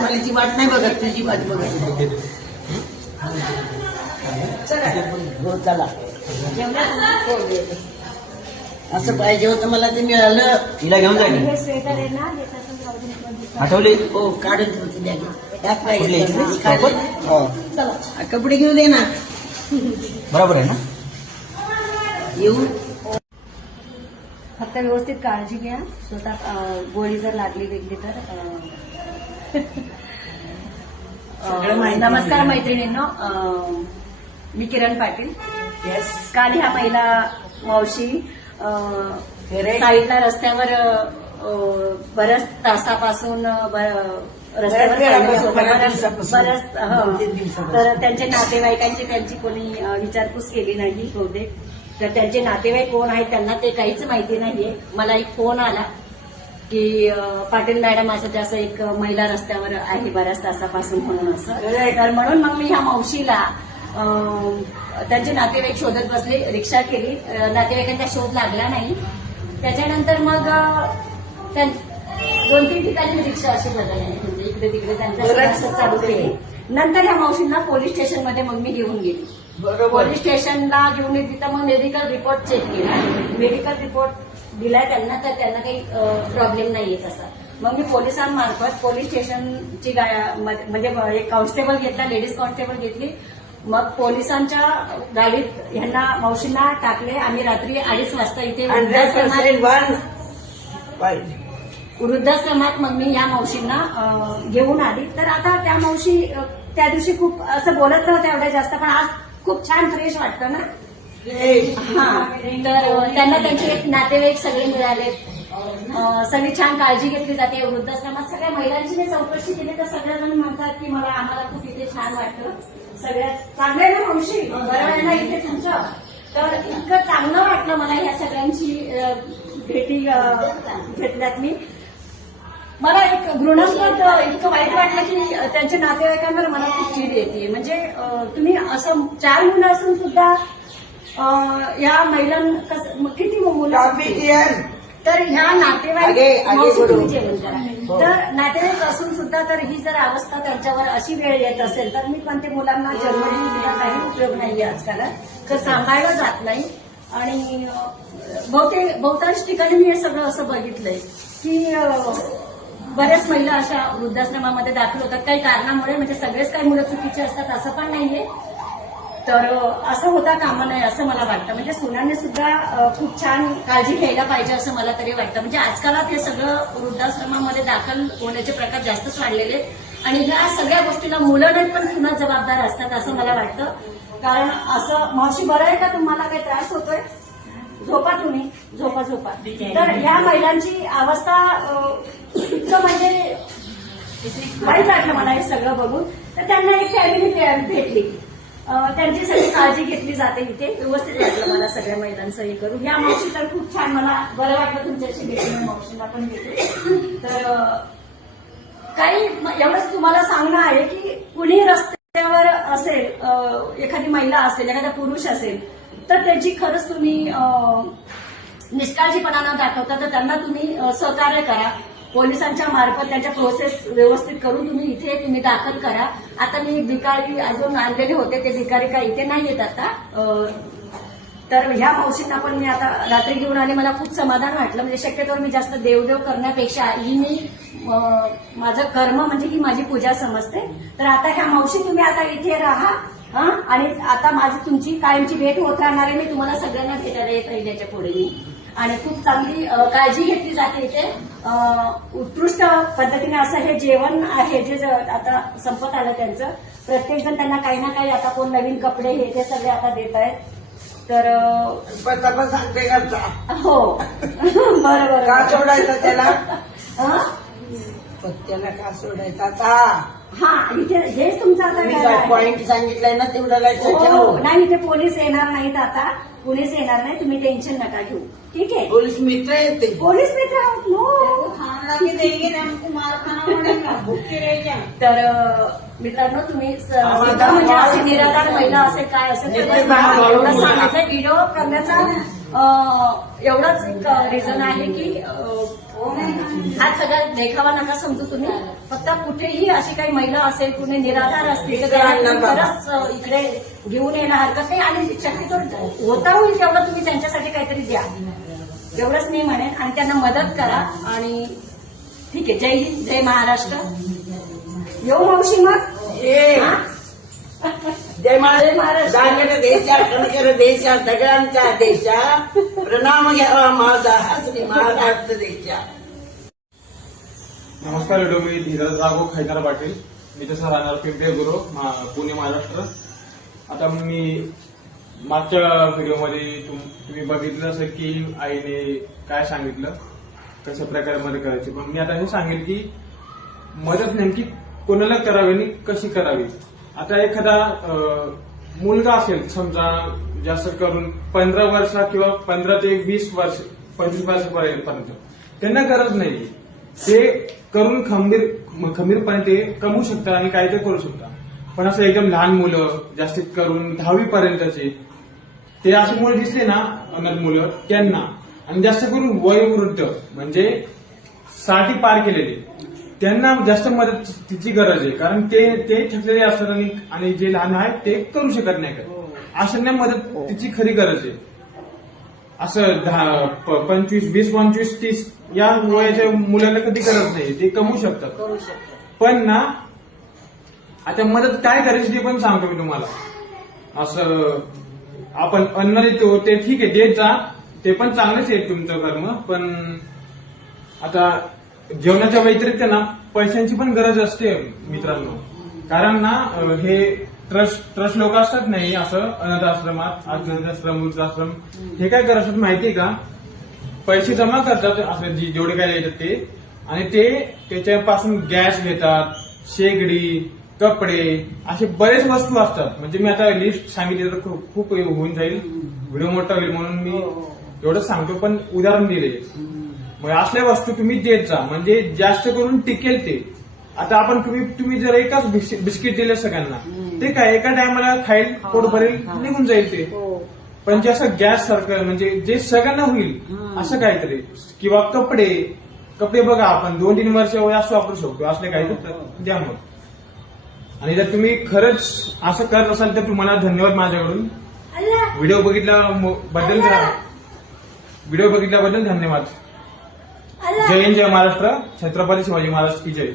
आमची वाट नाही बघत, तुझी वाट बघत. हो चला, असं पाहिजे होतं मला, ते मिळालं. तिला घेऊन जाईल आठवली. हो काढून ठेवते द्या. चला कपडे घेऊ दे ना. बरोबर आहे ना. येऊ. फक्त व्यवस्थित काळजी घ्या. स्वतः गोळी जर लागली वेगळी तर नमस्कार मैत्रिणींनो, मी किरण पाटील. काल ह्या महिला मावशी साईडला रस्त्यावर बऱ्याच तासापासून रस्त्यावर तर त्यांच्या नातेवाईकांची त्यांची कोणी विचारपूस केली नाही बहुतेक. तर त्यांचे नातेवाईक कोण आहेत त्यांना ते काहीच माहिती नाहीये. मला एक फोन आला की पाटील मॅडम असं त्याचं एक महिला रस्त्यावर आहे बऱ्याच तासापासून म्हणून असं. तर म्हणून मग मी ह्या मावशीला त्यांचे नातेवाईक शोधत बसले. रिक्षा केली, नातेवाईकांचा शोध लागला नाही. त्याच्यानंतर मग 2-3 ठिकाणी मी रिक्षा अशी बदलली, म्हणजे इकडे तिकडे त्यांचा चालू केले. नंतर ह्या मावशींना पोलीस स्टेशनमध्ये मग मी घेऊन गेली. पोलीस स्टेशनला घेऊन गेली, तिथं मग मेडिकल रिपोर्ट चेक केला. मेडिकल रिपोर्ट दिलाय त्यांना, तर त्यांना काही प्रॉब्लेम नाहीये तसा. मग मी पोलिसांमार्फत पोलीस स्टेशनची म्हणजे एक कॉन्स्टेबल घेतला, लेडीज कॉन्स्टेबल घेतली. मग पोलिसांच्या गाडीत ह्यांना मावशींना टाकले. आम्ही रात्री 2:30 वाजता इथे वृद्धाश्रमात मग मी या मावशींना घेऊन आली. तर आता त्या मावशी त्या दिवशी खूप असं बोलत नव्हत्या एवढ्या जास्त, पण आज खूप छान फ्रेश वाटतं ना. हा, तर त्यांना त्यांचे एक नातेवाईक सगळे मिळाले. सगळी छान काळजी घेतली जाते वृद्धाश्रमात. सगळ्या महिलांची मी चौकशी केली तर सगळेजण म्हणतात की आम्हाला खूप इथे छान वाटतं. सगळ्यात चांगलं आहे ना मावशी, बरं आहे ना इथे तुमचं. तर इतकं चांगलं वाटलं मला ह्या सगळ्यांची भेटी घेतल्यात मी. मला एक घृणास्पद इतकं वाईट वाटलं की त्यांच्या नातेवाईकांवर मला खूप चीड येते. म्हणजे तुम्ही असं 4 मुलं असून सुद्धा या महिलांना किती मुलं, तर ह्या नातेवाईक मावशी तुम्ही जेवण करा. तर नातेवाईक असून सुद्धा तर ही जर अवस्था त्यांच्यावर अशी वेळ येत असेल तर मी पण ते मुलांना जन्मदिन सुद्धा काही उपयोग नाहीये आजकाल. तर सांभाळलं जात नाही. आणि बहुतांश ठिकाणी मी हे सगळं असं बघितलंय की बऱ्याच महिला अशा वृद्धाश्रमामध्ये दाखल होतात काही कारणामुळे. म्हणजे सगळेच काही मुलं चुकीचे असतात असं पण नाहीये. तर असं होता कामा नये असं मला वाटतं. म्हणजे सुनांनी सुद्धा खूप छान काळजी घ्यायला पाहिजे असं मला तरी वाटतं. म्हणजे आजकालात हे सगळं वृद्धाश्रमामध्ये दाखल होण्याचे प्रकार जास्तच वाढलेले आहेत. आणि ह्या सगळ्या गोष्टीला मुलं नाही पण सुना जबाबदार असतात असं मला वाटतं. कारण असं मावशी बरं आहे का, तुम्हाला काही त्रास होतोय, झोपा तुम्ही, झोपा. तर ह्या महिलांची अवस्था इतकं म्हणजे वाईट वाटलं मला हे सगळं बघून. तर त्यांना एक फॅमिली भेटली, त्यांची सगळी काळजी घेतली जाते इथे. व्यवस्थित वाटलं मला सगळ्या महिलांचं हे करून. या मावशी तर खूप छान, मला बरं वाटलं तुमच्याशी भेटून. मावशीला पण भेटू. तर काही एवढंच तुम्हाला सांगणं आहे की कुणी रस्त्यावर असेल, एखादी महिला असेल, एखादा पुरुष असेल, तर त्याची खरंच तुम्ही निष्काळजीपणा न दाखवता तर त्यांना तुम्ही सहकार्य करा. पोलिसांच्या मार्फत त्यांच्या प्रोसेस व्यवस्थित करून तुम्ही दाखल करा. आता मी भिकारी अजून आणलेले होते, ते भिकारी काय इथे नाही येत आता. तर ह्या मावशींना पण मी आता रात्री घेऊन आले. मला खूप समाधान वाटलं. म्हणजे शक्यतोवर मी जास्त देवदेव करण्यापेक्षा ही मी माझं कर्म म्हणजे ही माझी पूजा समजते. तर आता ह्या मावशी तुम्ही आता इथे राहा. आणि आता माझी तुमची कायमची भेट होत राहणार आहे. मी तुम्हाला सगळ्यांना भेटायला येत राहील याच्या पुढे मी. आणि खूप चांगली काळजी घेतली जाते इथे. उत्कृष्ट पद्धतीने असं हे जेवण आहे जे आता संपत आलं त्यांचं. प्रत्येक जण त्यांना काही ना काही, आता कोण नवीन कपडे हे ते सगळे आता देत आहेत. तर पत्ता पण सांगते घरचा हो बरोबर का सोडायचं त्याला हा? पत्त्याला का सोडायचं आता हा इथे हेच तुमचं आता मी घर काय आहे. पॉइंट सांगितलंय ना तेवढं हो, लायचं नाही इथे पोलीस येणार नाहीत आता पोलीस येणार नाही तुम्ही टेन्शन नका घेऊ ठीक आहे पोलीस मित्र येते पोलीस मित्र आहोत नो तर मित्रांनो तुम्ही सुद्धा म्हणजे असे निराधार महिला असेल काय असेल तर एवढं सांगायचं व्हिडिओ करण्याचा एवढंच एक रिझन आहे की हा सगळा देखावा नका समजू तुम्ही फक्त कुठेही अशी काही महिला असेल कुठे निराधार असतील तर त्यांना खरंच इकडे घेऊन येणं हरकत नाही आणि शक्यतो होता होईल तेवढं तुम्ही त्यांच्यासाठी काहीतरी द्या एवढंच मी म्हणेन आणि त्यांना मदत करा आणि ठीक आहे जय हिंद जय महाराष्ट्र येऊ मावशी मग हा? जय महाराष्ट्र देशा कणकर देशा सगळ्यांचा देशा प्रणाम घ्यावा माझा श्री महाराष्ट्र देशा. नमस्कार व्हिडिओ मी धीरज राघव खैतार पाटील मी तसा राहणार पिंपरी गुरु पुणे महाराष्ट्र. आता मी मागच्या व्हिडिओमध्ये तुम्ही बघितलं असेल की आईने काय सांगितलं कशा प्रकारे मदत करायची पण मी आता हे सांगेल की मदत नेमकी कोणाला करावी आणि कशी करावी. आता एखादा मुलगा असेल समजा जास्त करून 15 वर्ष किंवा 15 ते 20 वर्ष 25 वर्षापर्यंत त्यांना गरज नाही ते करून खंबीरपणे ते कमवू शकतात आणि काय ते करू शकतात. पण असं एकदम लहान मुलं जास्तीत करून 10वी पर्यंतचे ते असे मुलं दिसले ना अनाथ मुलं त्यांना आणि जास्त करून वयोवृद्ध म्हणजे 60 पार केलेले त्यांना जास्त मदत तिची गरज आहे कारण ते थकलेले असतात आणि जे लहान आहेत ते करू शकत नाही अशांना मदत तिची खरी गरज आहे. असं 25 20 25 30 या वयाच्या मुलांना कधी गरज नाही ते कमवू शकतात पण ना आता मदत काय करायची ते पण सांगतो मी तुम्हाला. असं आपण अन्न देतो ते ठीक आहे देत जा ते पण चांगलंच आहे तुमचं कर्म पण आता जेवणाच्या व्यतिरिक्त ना पैशांची पण गरज असते मित्रांनो कारण ना हे ट्रस्ट लोक असतात नाही असं अनाथ आश्रमात अनाथाश्रम वृद्धाश्रम हे काय करतात माहितीये का पैसे जमा करतात असं जेवढे काय येतात ते आणि ते त्याच्यापासून गॅस घेतात शेगडी कपडे असे बरेच वस्तू असतात म्हणजे मी आता लिस्ट सांगितली तर खूप होऊन जाईल व्हिडिओ मोठा होईल म्हणून मी एवढंच सांगतो पण उदाहरण दिले मग असल्या वस्तू तुम्ही देत जा म्हणजे जास्त करून टिकेल ते. आता आपण तुम्ही जर एकाच बिस्किट दिले सगळ्यांना ते काय एका टायमाला खाईल पोट भरेल निघून जाईल ते पण जे असं गॅस सारखं म्हणजे जे सगळ्यांना होईल असं काहीतरी किंवा कपडे बघा आपण 2-3 वर्ष असं वापरू शकतो असले काही द्या मग. आणि जर तुम्ही खरंच असं करत असाल तर तुम्हाला धन्यवाद माझ्याकडून. व्हिडिओ बघितल्याबद्दल धन्यवाद. जय हिंद जय महाराष्ट्र. छत्रपती शिवाजी महाराज की जय.